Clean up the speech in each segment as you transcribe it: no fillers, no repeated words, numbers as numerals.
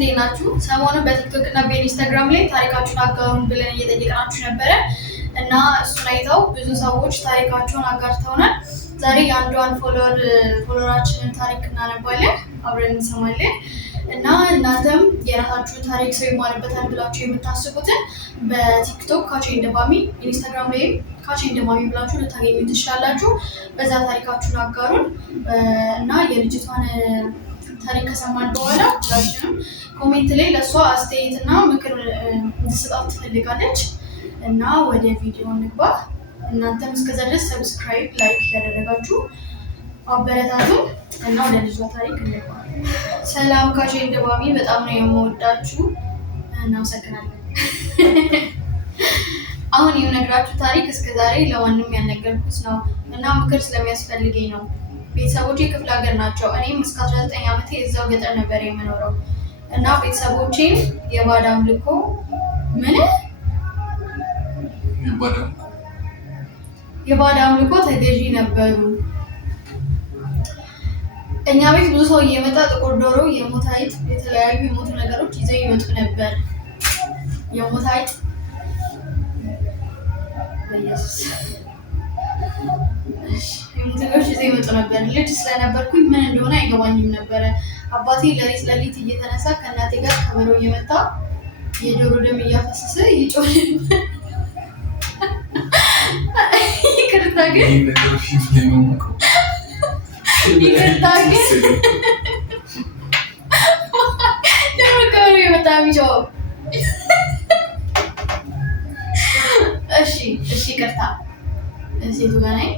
እንዴት ናችሁ? ሰሞኑን በቲክቶክ እና በኢንስታግራም ላይ ታሪካችሁን አጋሩን ብለን እየጠየቅናችሁ ነበረ እና እሱን አይተው ብዙ ሰዎች ታሪካቸውን አጋርተውናል። ዛሬ የአንዷን ፎሎወራችንን ታሪክ እናነባለን፣ አብረን እንሰማለን እና እናንተም የራሳችሁን ታሪክ ሰው ይማርበታል ብላችሁ የምታስቡትን በቲክቶክ ካቼ እንደማሚ፣ ኢንስታግራም ላይ ካቼ እንደማሚ ብላችሁ ልታገኙ ትችላላችሁ። በዛ ታሪካችሁን አጋሩን እና የልጅቷን ታሪክ ከሰማን በኋላ ሁላችንም ኮሜንት ላይ ለእሷ አስተያየትና ምክር እንድትሰጣት ትፈልጋለች እና ወደ ቪዲዮ እንግባ። እናንተም እስከዛ ድረስ ሰብስክራይብ፣ ላይክ ያደረጋችሁ አበረታቱ እና ወደ ልጇ ታሪክ እንግባ። ሰላም ካቼ እንደማሚ፣ በጣም ነው የምወዳችሁ። እናመሰግናለን። አሁን የምነግራችሁ ታሪክ እስከዛሬ ለማንም ያልነገርኩት ነው እና ምክር ስለሚያስፈልገኝ ነው። ቤተሰቦቼ ክፍለ ሀገር ናቸው። እኔም እስከ 19 ዓመቴ እዛው ገጠር ነበር የምኖረው እና ቤተሰቦቼም የባዕድ አምልኮ ተገዢ ነበሩ። እኛ ቤት ብዙ ሰው እየመጣ ጥቁር ዶሮ፣ የሞተ አይጥ፣ የተለያዩ የሞቱ ነገሮች ይዘው ይመጡ ነበር። የሞተ አይጥ በኢየሱስ የሞተኞች ይዘው ይመጡ ነበር። ልጅ ስለነበርኩኝ ምን እንደሆነ አይገባኝም ነበረ። አባቴ ለሊት እየተነሳ ከእናቴ ጋር ከበሮ እየመታ የዶሮ ደም እያፈሰሰ ይጮህ ነበር። ይቅርታ ግን ከበሮ የመታ ቢጮህ እሺ ይቅርታ ሴቱ ጋር ነኝ።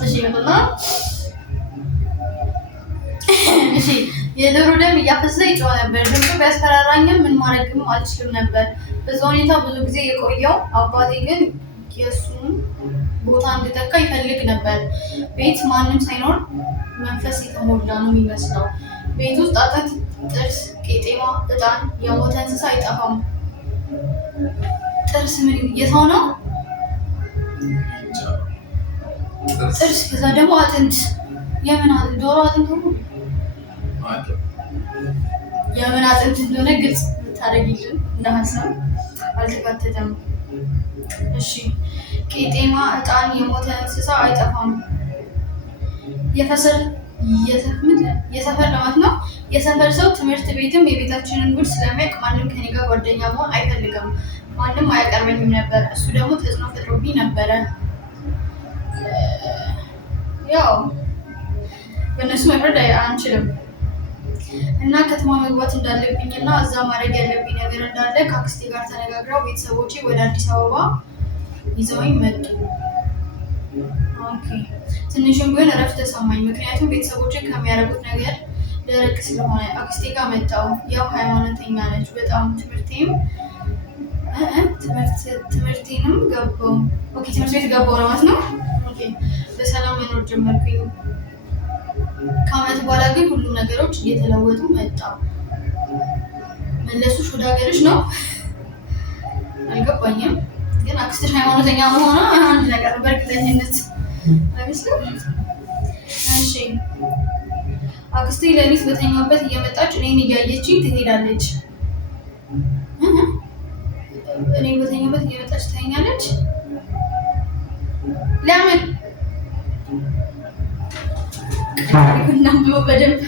እሺ ይመጣና የዶሮ ደም እያፈሰሰ ይጮህ ነበር። ድምፁ ቢያስፈራራኝም ምን ማድረግም አልችልም ነበር። በዛ ሁኔታ ብዙ ጊዜ የቆየው። አባቴ ግን የእሱን ቦታ እንድተካ ይፈልግ ነበር። ቤት ማንም ሳይኖር መንፈስ የተሞላ ነው የሚመስለው። ቤት ውስጥ አጥንት፣ ጥርስ፣ ቄጤማ፣ እጣን፣ የሞተ እንስሳ አይጠፋም። ጥርስ ምን የሰው ነው? ጥርስ፣ ከዛ ደግሞ አጥንት። የምን አጥንት? ዶሮ አጥንት ሆኖ የምን አጥንት እንደሆነ ግልጽ ታደርጊልን እንደ ሀሳብ አልተካተተም። እሺ ቄጤማ፣ እጣን፣ የሞተ እንስሳ አይጠፋም። የሰፈር ልማት ነው። የሰፈር ሰው ትምህርት ቤትም የቤታችንን ጉድ ስለሚያውቅ ማንም ከኔ ጋር ጓደኛ መሆን አይፈልግም። ማንም አያቀርበኝም ነበር። እሱ ደግሞ ተጽዕኖ ፈጥሮብኝ ነበረ። ያው በእነሱ መፍረድ አንችልም እና ከተማ መግባት እንዳለብኝ እና እዛ ማድረግ ያለብኝ ነገር እንዳለ ከአክስቴ ጋር ተነጋግረው ቤተሰቦቼ ወደ አዲስ አበባ ይዘውኝ መጡ። ትንሽም ቢሆን እረፍት ተሰማኝ፣ ምክንያቱም ቤተሰቦቼ ከሚያደርጉት ነገር ደረቅ ስለሆነ። አክስቴ ጋር መጣሁ። ያው ሃይማኖተኛ ነች በጣም። ትምህርቴንም ገባሁ። ትምህርት ቤት ገባሁ ማለት ነው። በሰላም መኖር ጀመርኩኝ። ከዓመት በኋላ ግን ሁሉም ነገሮች እየተለወጡ መጣ። መለሱሽ ወደ ሀገርሽ ነው? አልገባኝም፣ ግን አክስትሽ ሃይማኖተኛ መሆኗ አንድ ነገር በእርግጠኝነት አይመስልም? እሺ አክስቴ ሌሊት በተኛበት እየመጣች እኔን እያየችኝ ትሄዳለች። እኔ በተኛበት እየመጣች ትተኛለች። ለምን? በደንብ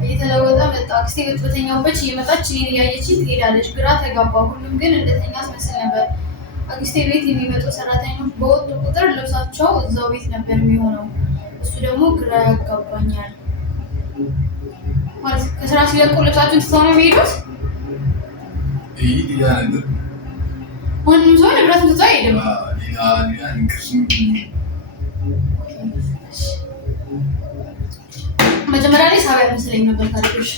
እየተለወጠ መጣ። አክስቴ በተኛበት እየመጣች እኔን እያየችኝ ትሄዳለች። ግራ ተጋባሁ። ሁሉም ግን እንደተኛ አስመስል ነበር። አክስቴ ቤት የሚመጡ ሰራተኞች በወጡ ቁጥር ልብሳቸው እዛው ቤት ነበር የሚሆነው። እሱ ደግሞ ግራ ያጋባኛል። ማለት ከስራ ሲለቁ ልብሳቸውን ትተው ነው የሚሄዱት? ማንም ሰው ንብረቱን ትቶ አይሄድም። መጀመሪያ ላይ ሳቢያ መስለኝ ነበር ታሪኮች።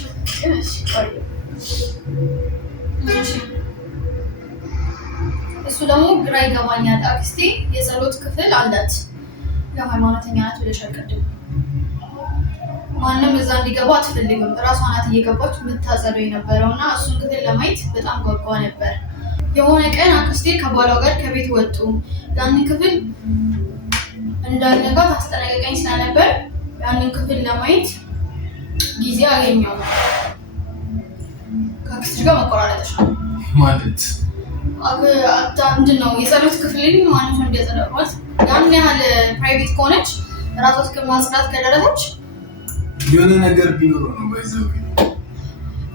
እሱ ደግሞ ግራ ይገባኛል። አክስቴ የጸሎት ክፍል አላት። ያው ሃይማኖተኛ ናት ብለሻል ቅድም። ማንም እዛ እንዲገባ አትፈልግም። እራሷ ናት እየገባች የምታጸደው የነበረው እና እሱን ክፍል ለማየት በጣም ጓጓ ነበር። የሆነ ቀን አክስቴ ከባሏ ጋር ከቤት ወጡ። ያንን ክፍል እንዳልነጋ ታስጠነቀቀኝ ስለነበር ያንን ክፍል ለማየት ጊዜ አገኘው ከአክስትሽ ጋር መቆራረጥሽ ነው ማለት ምንድን ነው የጸሎት ክፍል ማለት ነው። እንደጸሎት ያን ያህል ፕራይቬት ከሆነች ራሷ እስከ ማጽዳት ከደረሰች የሆነ ነገር ቢኖረው ነው ባይዘው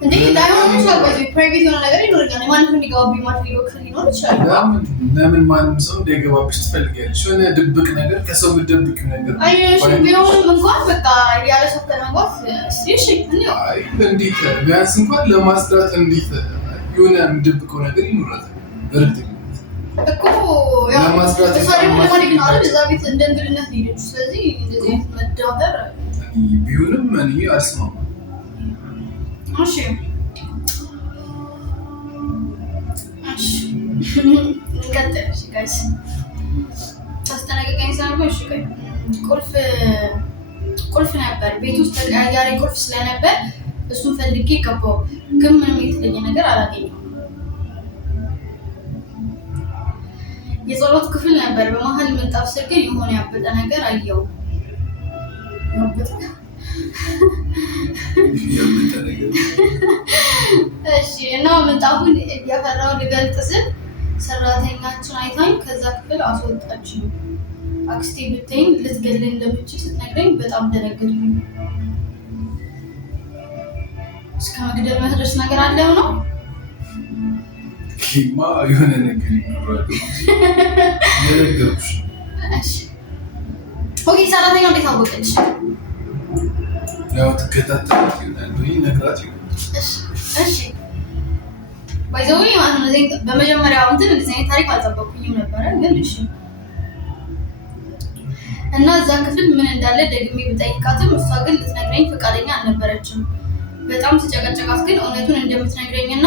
እንዴ ዳይሆን ይችላል። ባይዘው ፕራይቬት የሆነ ነገር ይኖርኛል ማለት ነው። እንዲገባብኝ ማትፈልገው ክፍል ሊኖር ይችላል። ለምን ማንም ሰው እንዲገባብሽ ትፈልጊያለሽ? የሆነ ድብቅ ነገር ከሰው የምትደብቂው ነገር አይሽ ቢሆንም እንኳን በቃ ያለ ሰው ከመግባት እሺ እንዴ እንዴት ቢያንስ እንኳን ለማስራት እንዴት የሆነ የምትደብቀው ነገር ይኖራል። እርግጥ እኮ ያው ለማስራት ለማድረግ ነው አይደል? እዛ ቤት እንደ እንግድነት ሊሄዱ ስለዚህ እንደዚህ መዳበር ቢሆንም እኔ አልስማማም። እሺ እንቀጥል። እሺ ጋይስ ታስጠነቅቀኝ ሳይሆን እሺ ቆይ ቁልፍ ነበር ቤት ውስጥ ተቀያያሪ ቁልፍ ስለነበር እሱን ፈልጌ ገባሁ፣ ግን ምንም የተለየ ነገር አላገኘሁም። የጸሎት ክፍል ነበር። በመሀል ምንጣፍ ስር ግን የሆነ ያበጠ ነገር አየሁ። እሺ እና ምንጣፉን እያፈራሁ ልገልጥ ስል ሰራተኛችን አይታኝ ከዛ ክፍል አስወጣችኝ። አክስቴ ብትይኝ ልትገለኝ እንደምችል ስትነግረኝ በጣም ደነገጥኩኝ። እስከ መግደል መድረስ ነገር አለው ነው ኪማ የሆነ ነገር ይኖራል። እሺ ኦኬ። ሰራተኛው እንዴት አወቀች? ያው ትከታተላት ይሆናል ወይ ነግራት ይሆናል። እሺ ባይዘው ማለት ነው። በመጀመሪያው እንትን እንደዚህ አይነት ታሪክ አልጠበቅኩኝም ነበረ፣ ግን እሺ። እና እዛ ክፍል ምን እንዳለ ደግሜ ብጠይቃትም እሷ ግን ልትነግረኝ ፈቃደኛ አልነበረችም። በጣም ተጨቀጨቃት፣ ግን እውነቱን እንደምትነግረኝና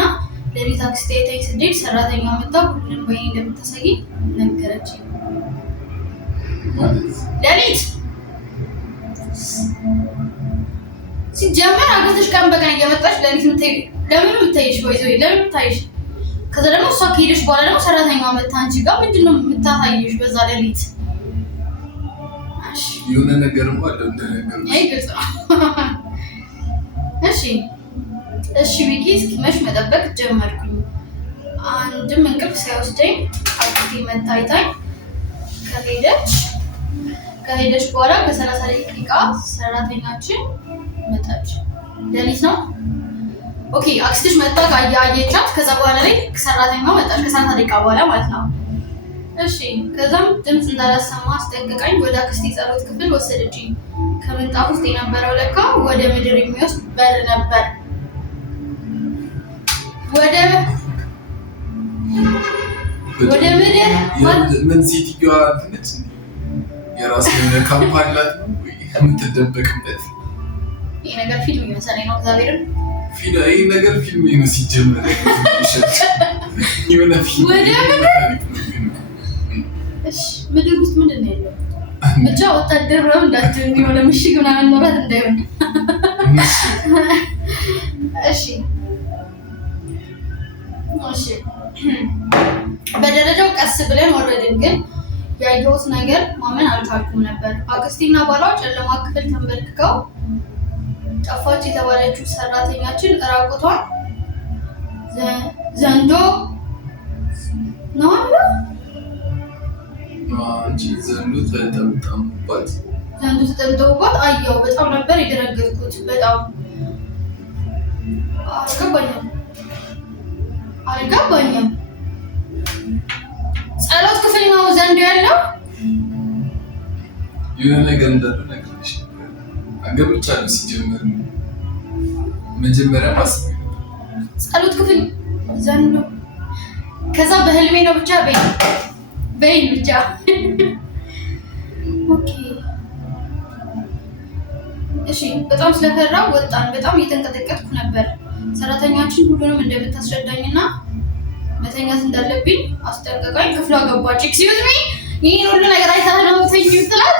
ለሊት አክስቴ አይታኝ ስትሄድ ሰራተኛዋ መጣ ሁሉንም በይኔ እንደምታሳየኝ ነገረችኝ። ለሊት ሲጀመር አገተሽ ቀን በቀን እየመጣች ለሊት ለምን የምታይሽ ወይዘው ለምን የምታይሽ? ከዛ ደግሞ እሷ ከሄደች በኋላ ደግሞ ሰራተኛዋ መጣ አንቺ ጋር ምንድነው የምታሳይሽ በዛ ለሊት? የሆነ ነገርማ አለ እንደነገር አይ ግልጽ ነው። እሺ ብዬ እስኪመሽ መጠበቅ ጀመርኩኝ። አንድም እንቅልፍ ሳይወስደኝ አክስቴ መታ አይታኝ ከሄደች በኋላ በ30 ደቂቃ ሰራተኛችን መጣች። ሌሊት ነው። ኦኬ አክስትሽ መጣ አየቻት። ከዛ በኋላ ላይ ሰራተኛዋ መጣች ከ30 ደቂቃ በኋላ ማለት ነው። እሺ ከዛም ድምፅ እንዳላሰማ አስጠንቅቃኝ ወደ አክስቴ ጸሎት ክፍል ወሰደችኝ። ከምንጣፍ ውስጥ የነበረው ለካ ወደ ምድር የሚወስድ በር ነበር። ወደ ምድር ምን ሴትዮዋ ትንሽ የራስ ካምፕ አላት ነው የምትደበቅበት። ይሄ ነገር ፊልም ይመስለኝ ነው። እግዚአብሔርን ይሄ ነገር ፊልም ነው ሲጀመር የሆነ ፊልም ወደ ምድር እሺ ምድር ውስጥ ምንድን ነው ያለው? ብቻ ወታደር ነው እንዳትሆን የሆነ ምሽግ ምናምን ኖራት እንዳይሆን። እሺ በደረጃው ቀስ ብለን ወረድን፣ ግን ያየሁት ነገር ማመን አልቻልኩም ነበር። አክስቴና ባሏ ጨለማ ክፍል ተንበርክከው ጠፋች የተባለችው ሰራተኛችን ራቁቷን ዘንዶ ነው አለ ዘንዶ ተጠምጠሙባት አየሁ። በጣም ነበር የደነገጥኩት። በጣም አልገባኝም። ጸሎት ክፍል ነው ዘንዶ ያለው? የሆነ ነገር እንዳለ ነገርሽ አገብቻለሁ። ሲጀመር መጀመሪያ ማስብ ጸሎት ክፍል ዘንዶ። ከዛ በህልሜ ነው ብቻ በይ ብቻ። ኦኬ እሺ። በጣም ስለፈራው ወጣን። በጣም እየተንቀጠቀጥኩ ነበር። ሰራተኛችን ሁሉንም እንደምታስረዳኝና መተኛት እንዳለብኝ አስጠንቀቃኝ። ክፍሏ ገባች። ኤክስኪውዝ ሚ ይሄን ሁሉ ነገር አይታለ ነው ተኝው ትላት።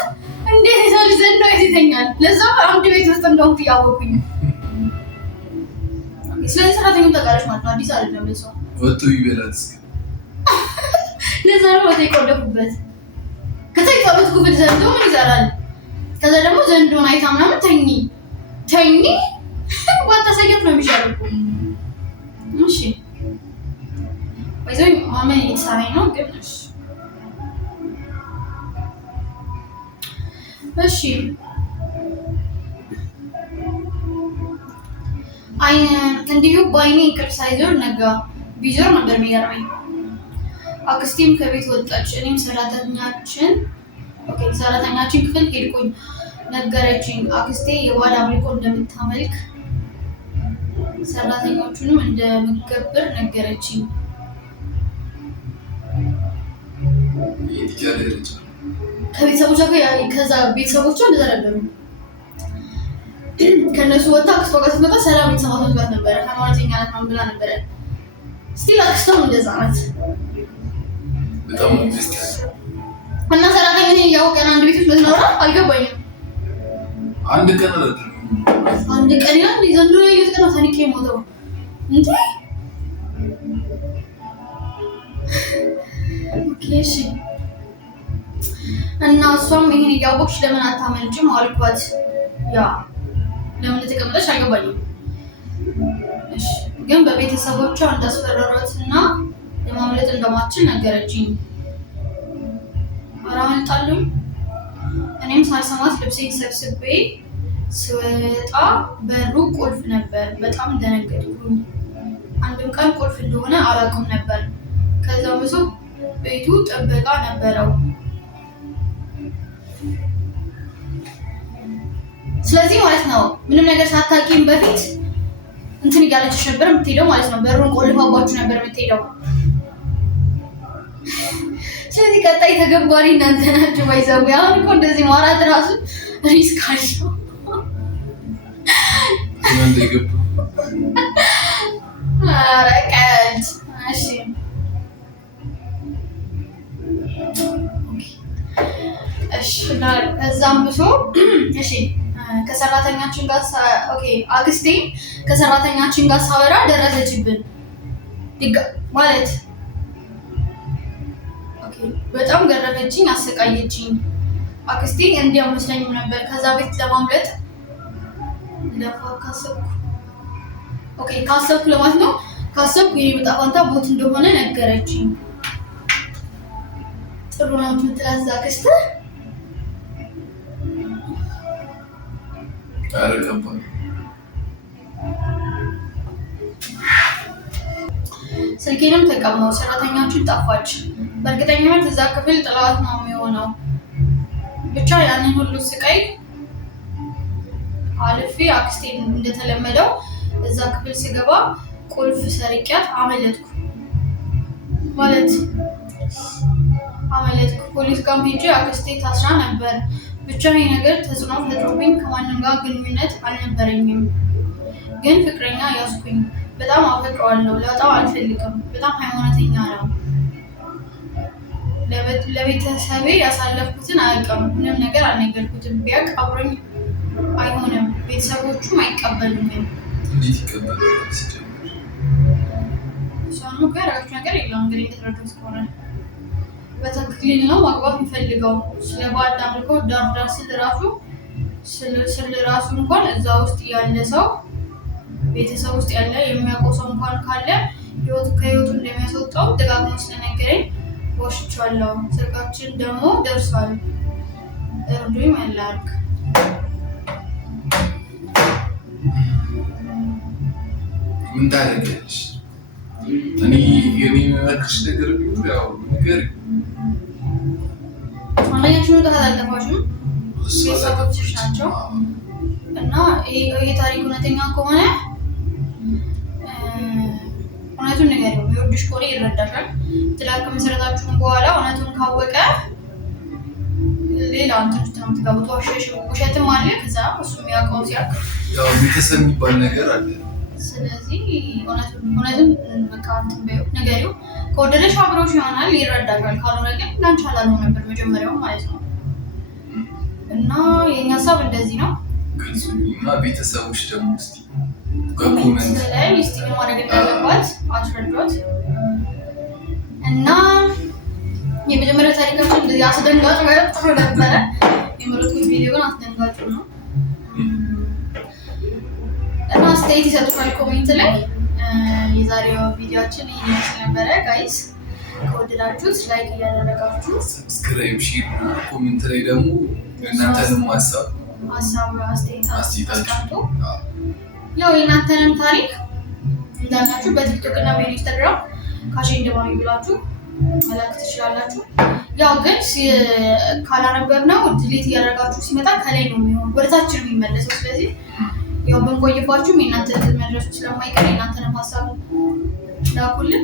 እንዴት የሰው ልጅ ዘንዶ ይተኛል? ለዛም አንድ ቤት ውስጥ እንደሆንኩ ያወኩኝ። ስለዚህ ሰራተኛው ተቃራሽ ማለት ነው። አዲስ አይደለም ለሰው ወጥቶ ይበላል። ለዛ ነው ወደ ይቆደፉበት። ከዛ ጸሎት ክፍል ዘንዶ ምን ይሰራል? ከዛ ደግሞ ዘንዶን አይታ ምናምን ተኝ ተኝ ወጣሰየት ነው የሚሻለው። እሺ ወይዘይ ማመን የተሳነኝ ነው ግን እሺ እንዲሁ በአይኔ እንቅልፍ ሳይዞር ነጋ። ቢዞር ነበር የሚገርመኝ። አክስቴም ከቤት ወጣች። እኔም ሰራተኛችን ክፍል ሄድኩኝ። ነገረችኝ። አክስቴ የባዕድ አምልኮ እንደምታመልክ ሰራተኞቹንም እንደምትገብር ነገረችኝ። ከቤተሰቦቿ ጋር ከዛ ቤተሰቦቿ እንደዛ ነበሩ። ከነሱ ወጣ አክስቷ ጋር ስትመጣ ሰላም የተሰማት መስሏት ነበረ። ሃይማኖተኛ ናት ምናምን ብላ ነበረ። ስቲል አክስቷም እንደዛ ናት። እና ሰራተኛ እያወቀን አንድ ቤት ውስጥ ምትኖራ አልገባኝም። አንድ ቀን ይላል ዘንድሮ ያየሁት ቀን ታኒቄ ሞተው እንዴ። ኦኬ እና እሷም ይሄን እያወቅሽ ለምን አታመልጭም አልኳት። ያ ለምን ተቀምጠሽ አልገባኝም። እሺ ግን በቤተሰቦቿ እንዳስፈራሯትና ለማምለጥ እንደማትችል ነገረችኝ። አራመልጣለሁ። እኔም ሳልሰማት ልብሴን ሰብስቤ ስወጣ በሩ ቁልፍ ነበር። በጣም ደነገጥኩኝ። አንድም ቀን ቁልፍ እንደሆነ አላውቅም ነበር። ከዛ ብዙ ቤቱ ጥበቃ ነበረው። ስለዚህ ማለት ነው ምንም ነገር ሳታውቂም በፊት እንትን እያለችሽ ነበር የምትሄደው ማለት ነው። በሩን ቆልፋባችሁ ነበር የምትሄደው። ስለዚህ ቀጣይ ተገባሪ እናንተ ናችሁ። ባይዘው አሁን እኮ እንደዚህ ማውራት ራሱ ሪስክ አለው። ኧረ ቀልድ። እሺ እዛም ብሶ ከሰራተኛችን ጋር አክስቴ ከሰራተኛችን ጋር ሳወራ ደረሰችብን ማለት በጣም ገረፈችኝ፣ አሰቃየችኝ። አክስቴ እንዲያው መስለኝም ነበር። ከዛ ቤት ለማምለጥ ካሰብኩ ለማለት ነው። ካሰብኩ የኔ ዕጣ ፈንታ ሞት እንደሆነ ነገረችኝ። ጥሩ ነው የምትላት አክስት ስልኬንም ተቀማው። ሰራተኛችን ጠፋች። በእርግጠኝነት እዛ ክፍል ጥላት ነው የሚሆነው። ብቻ ያንን ሁሉ ስቃይ አልፌ አክስቴ እንደተለመደው እዛ ክፍል ስገባ ቁልፍ ሰርቂያት አመለጥኩ። ፖሊስ ጋር ሄጄ አክስቴ ታስራ ነበር። ብቻ ይሄ ነገር ተጽዕኖ ፈጥሮብኝ ከማንም ጋር ግንኙነት አልነበረኝም። ግን ፍቅረኛ ያዝኩኝ። በጣም አፈቅረዋለሁ። ላጣው አልፈልግም። በጣም ሃይማኖተኛ ነው። ለቤተሰቤ ያሳለፍኩትን አያውቅም። ምንም ነገር አልነገርኩትም። ቢያውቅ አብሮኝ አይሆንም። ቤተሰቦቹም አይቀበሉኝም። እንዴት ይቀበላል? እሷኑ ጋር ያደረገች ነገር የለም። እንግዲህ የተረዳሁት ከሆነ በተክሊል ነው ማግባት የሚፈልገው። ስለ ባዕድ አምልኮ ዳር ስለ ራሱ እንኳን እዛ ውስጥ ያለ ሰው ቤተሰብ ውስጥ ያለ የሚያውቀው ሰው እንኳን ካለ ከህይወቱ እንደሚያስወጣው ደጋግሞ ስለነገረኝ ዋሽቻለሁ። ስልካችን ደግሞ ደርሷል። እርዱኝ መላክ ምን ታደርጊያለሽ? እኔ የምመክርሽ ነገር ቢኖር ያው ነገር አንደኛችሁን ተከታተላችሁም ቤተሰቦችሽ ናቸው እና ይሄ ታሪክ እውነተኛ ከሆነ እውነቱን ነገር ነው። የወድሽ ከሆነ ይረዳሻል። ትዳር ከመሰረታችሁም በኋላ እውነቱን ካወቀ ሌላ እንትን ውስጥ ነው የምትገቡት። ውሸትም አለ። ከዛ እሱ የሚያውቀው ሲያውቅ ያው ቤተሰብ የሚባል ነገር አለ። ስለዚህ እውነቱን በቃ እንትን በይው ንገሪው። ከወደደሽ አብሮሽ ይሆናል፣ ይረዳሻል። ካልሆነ ግን ላንቺ አላልነው ነበር መጀመሪያው ማለት ነው። እና የኛ ሀሳብ እንደዚህ ነው። እና ቤተሰቦች ደግሞ እስቲ ኮሜንት ላይ እስቲ ማድረግ እንዳለባት አስረዷት። እና የመጀመሪያው ታሪካችን እንደዚህ አስደንጋጭ ማለት ጥሩ ነበረ። የመረጥኩት ቪዲዮ ግን አስደንጋጭ ነው። አስተያየት ይሰጡታል ኮሜንት ላይ። የዛሬው ቪዲዮአችን ይሄን ይመስል ነበረ ጋይስ። ከወደዳችሁት ላይክ እያደረጋችሁ ሰብስክራይብ፣ ሼር፣ ኮሜንት ላይ ደግሞ እናንተንም ሀሳብ አስተያየት አስቀምጡ። ያው የእናንተንም ታሪክ እንዳላችሁ በቲክቶክ እና በኢንስታግራም ካሸንደማሚ ብላችሁ መላክ ትችላላችሁ። ያው ግን ካላነበብነው ዲሊት እያደረጋችሁ ሲመጣ ከላይ ነው የሚሆነው፣ ወደታች ነው የሚመለሰው። ስለዚህ ያው ብንቆይባችሁም የእናንተ መድረሱ ስለማይቀር የእናንተንም ሀሳብ ላኩልን።